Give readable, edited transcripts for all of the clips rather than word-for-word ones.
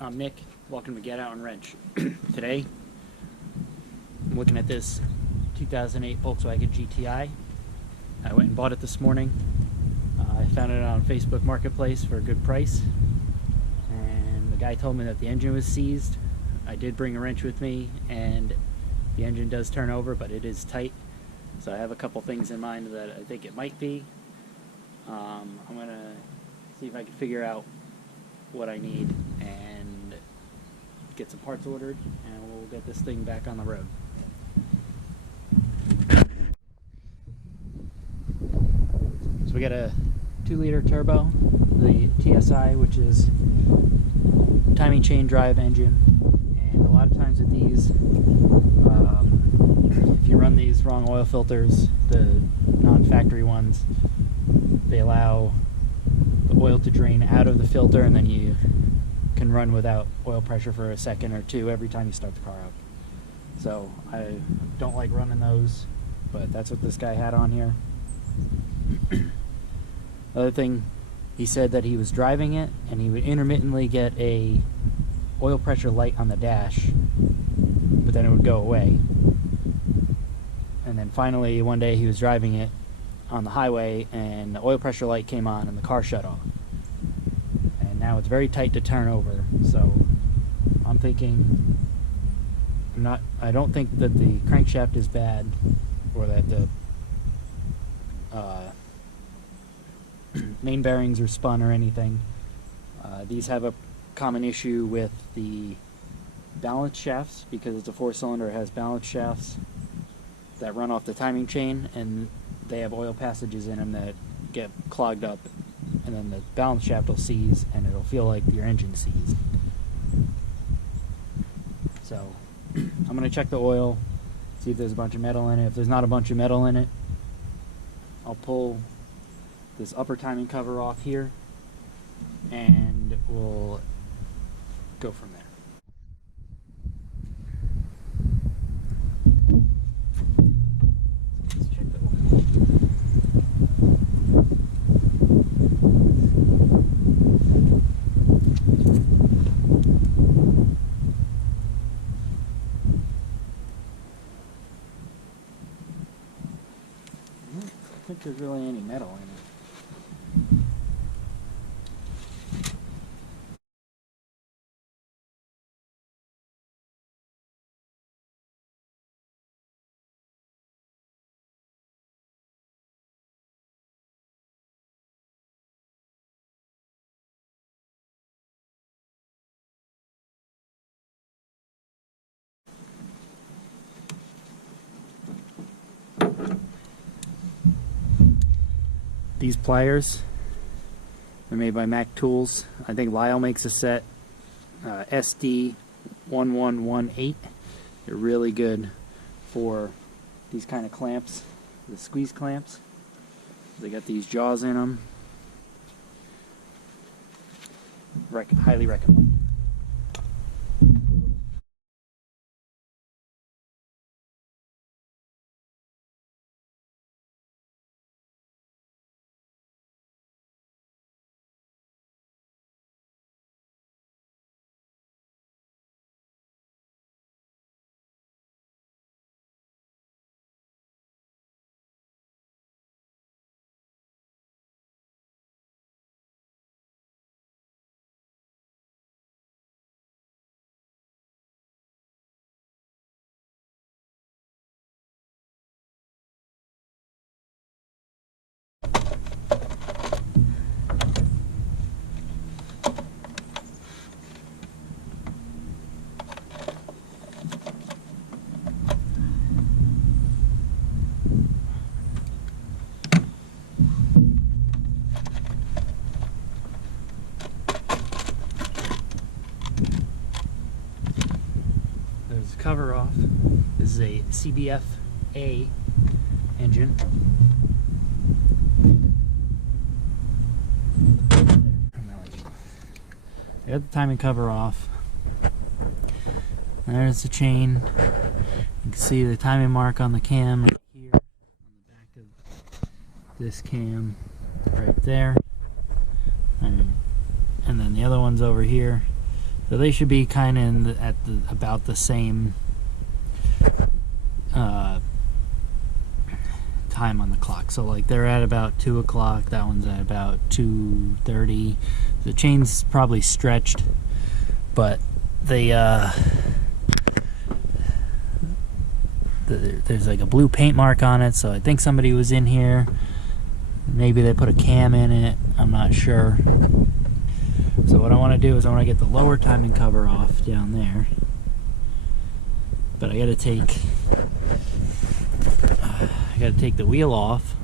I'm Nick. Welcome to Get Out and Wrench. Today, I'm looking at this 2008 Volkswagen GTI. I went and bought it this morning. I found it on Facebook Marketplace for a good price. And the guy told me that the engine was seized. I did bring a wrench with me, and the engine does turn over, but it is tight. So I have a couple things in mind that I think it might be. I'm going to see if I can figure out what I need and get some parts ordered, and we'll get this thing back on the road. So we got a 2-liter turbo, the TSI, which is timing chain drive engine, and a lot of times with these, if you run these wrong oil filters, the non-factory ones, they allow the oil to drain out of the filter, and then you can run without oil pressure for a second or two every time you start the car up. So I don't like running those, but that's what this guy had on here. Other thing, he said that he was driving it and he would intermittently get a oil pressure light on the dash, but then it would go away. And then finally one day he was driving it on the highway and the oil pressure light came on and the car shut off. And now it's very tight to turn over. So I'm thinking, I don't think that the crankshaft is bad, or that the main bearings are spun or anything. These have a common issue with the balance shafts, because it's a 4-cylinder. It has balance shafts that run off the timing chain, and they have oil passages in them that get clogged up, and then the balance shaft will seize and it'll feel like your engine seized. So I'm going to check the oil, see if there's a bunch of metal in it. If there's not a bunch of metal in it, I'll pull this upper timing cover off here and we'll go from there. Let's check the oil. I don't think there's really any metal in it. These pliers, they're made by Mac Tools. I think Lyle makes a set, SD1118. They're really good for these kind of clamps, the squeeze clamps. They got these jaws in them. Highly recommend. There's the cover off. This is a CBF-A engine. I got the timing cover off. There's the chain. You can see the timing mark on the cam right here on the back of this cam right there. And then the other one's over here. So they should be kind of about the same time on the clock. So like they're at about 2 o'clock, that one's at about 2:30. The chain's probably stretched, but they there's like a blue paint mark on it, so I think somebody was in here. Maybe they put a cam in it, I'm not sure. So what I want to do is I want to get the lower timing cover off down there, but I got to take the wheel off.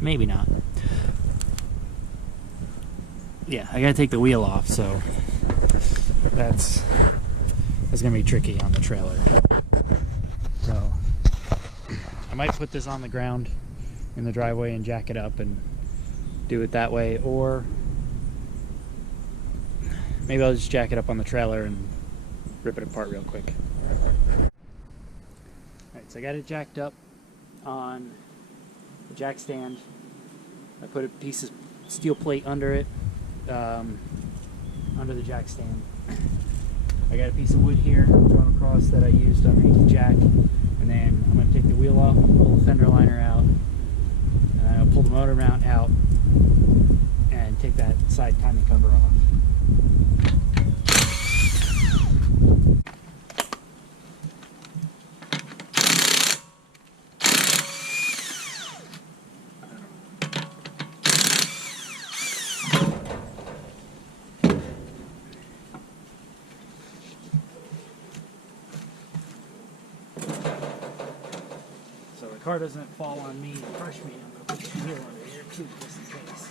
Maybe not. Yeah, I got to take the wheel off, so that's gonna be tricky on the trailer. So I might put this on the ground in the driveway and jack it up and do it that way, or maybe I'll just jack it up on the trailer and rip it apart real quick. Alright, so I got it jacked up on the jack stand. I put a piece of steel plate under it, under the jack stand. I got a piece of wood here thrown across that I used underneath the jack, and then I'm going to take the wheel off, pull the fender liner out, and then I'll pull the motor mount out and take that side timing cover off. So the car doesn't fall on me and crush me, I'm going to put the wheel under here too, just in case.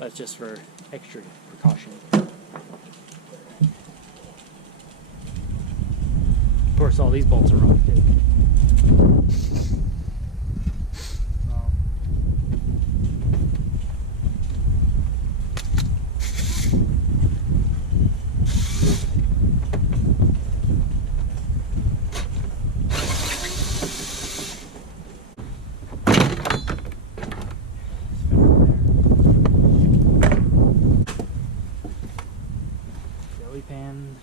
That's just for extra precaution. Of course, all these bolts are wrong too. Pan,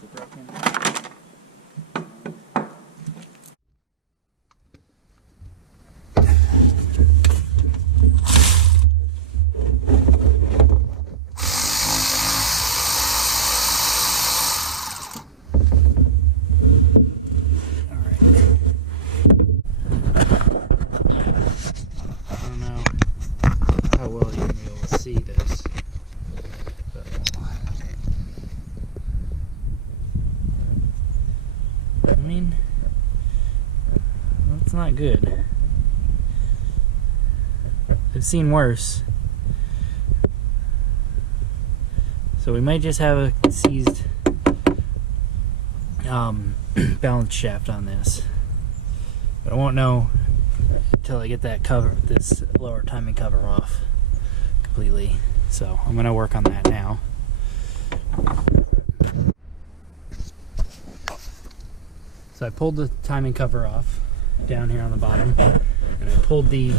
the broken. I don't know how well you're going to be able to see this. That's not good. I've seen worse. So we might just have a seized balance shaft on this. But I won't know until I get that cover, this lower timing cover off completely. So I'm gonna work on that now. So I pulled the timing cover off down here on the bottom, and I pulled the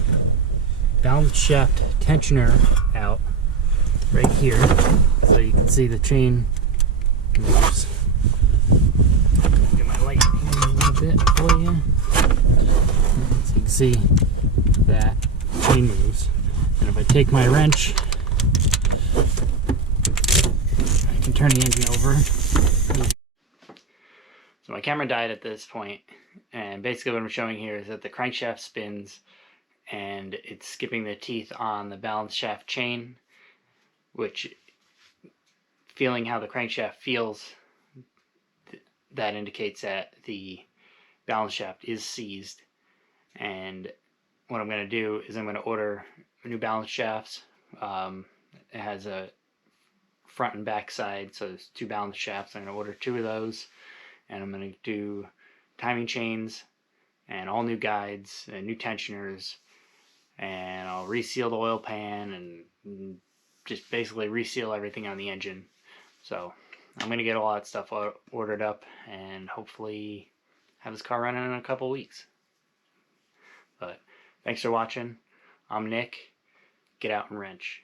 balance shaft tensioner out right here, so you can see the chain moves. Get my light in here a little bit for you, so you can see that chain moves. And if I take my wrench, I can turn the engine over. So my camera died at this point, and basically what I'm showing here is that the crankshaft spins and it's skipping the teeth on the balance shaft chain, which, feeling how the crankshaft feels, that indicates that the balance shaft is seized. And what I'm going to do is I'm going to order new balance shafts. It has a front and back side, so there's two balance shafts. I'm going to order 2 of those, and I'm going to do timing chains and all new guides and new tensioners, and I'll reseal the oil pan and just basically reseal everything on the engine. So I'm going to get all that stuff ordered up and hopefully have this car running in a couple weeks. But thanks for watching. I'm Nick. Get out and wrench.